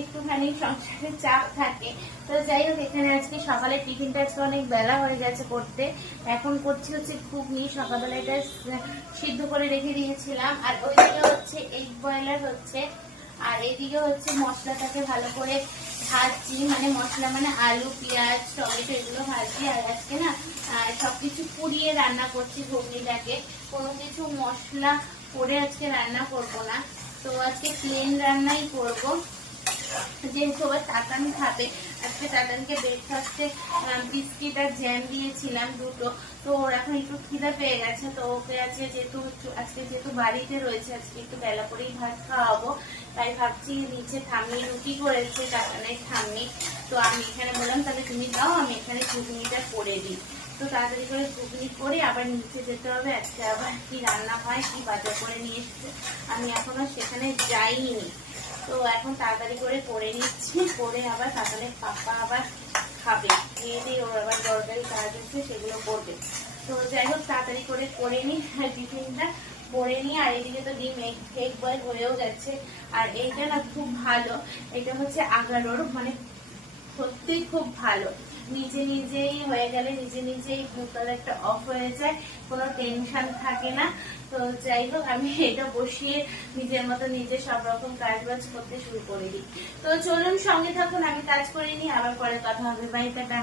একটুখানি সংসারে চাপ থাকে। তো যাই হোক, এখানে আজকে সকালে টিফিনটা আজকে অনেক বেলা হয়ে গেছে করতে। এখন করছি হচ্ছে ঘুগনি। সকালবেলা এটা সিদ্ধ করে রেখে দিয়েছিলাম। আর ওইদিকে হচ্ছে এগ বয়লার হচ্ছে, আর এদিকে হচ্ছে মশলাটাকে ভালো করে ভাজছি, মানে মশলা মানে আলু পেঁয়াজ টমেটো এগুলো ভাজছি। আর আজকে না সবকিছু পুড়িয়ে রান্না করছি ঘুগনিটাকে, কোনো কিছু মশলা করে আজকে রান্না করব না। তো আজকে প্লেন রান্নাই করব, যেহেতু আবার টাটান খাবে। আজকে টাটানকে ব্রেকফাস্টে বিস্কিট আর জ্যাম দিয়েছিলাম দুটো। তো ওর এখন একটু খিদে পেয়ে গেছে, তো ওকে আজকে যেহেতু বাড়িতে রয়েছে, আজকে একটু বেলা করেই ভাত খাওয়াবো। তাই ভাবছি নিচে ঠাম্মি রুটি করেছে, টাটানের ঠাম্মি। তো আমি এখানে বললাম তাহলে তুমি দাও, আমি এখানে ঘুগনিটা করে দিই। তো তাড়াতাড়ি করে ঘুগনি করে আবার নিচে যেতে হবে। আজকে আবার কি রান্না হয়, কি বাজার করে নিয়ে এসছে, আমি এখনো সেখানে যাইনি। তো এখন তাড়াতাড়ি করে নিচ্ছি, করে আবার সকালে পাপা আবার খাবে, খেয়ে দিয়ে ওর আবার দরকারি কাজ আছে সেগুলো করবে। তো যাই হোক তাড়াতাড়ি করে নিই টিফিনটা করে নিই। আর এদিকে তো ডিম এগ বয়েল হয়েও গেছে। আর এইটা না খুব ভালো, এটা হচ্ছে আগারোর, মানে সত্যিই খুব ভালো। নিজে নিজেই হয়ে গেলে নিজে নিজেই ব্লু কালারটা অফ হয়ে যায়, কোনো টেনশন থাকে না। তো যাই হোক আমি এটা বসিয়ে নিজের মতো নিজে সব রকম কাজ বাজ করতে শুরু করে দিই। তো চলুন সঙ্গে থাকুন, আমি কাজ করে নিই, আবার পরে কথা হবে। Bye, tata.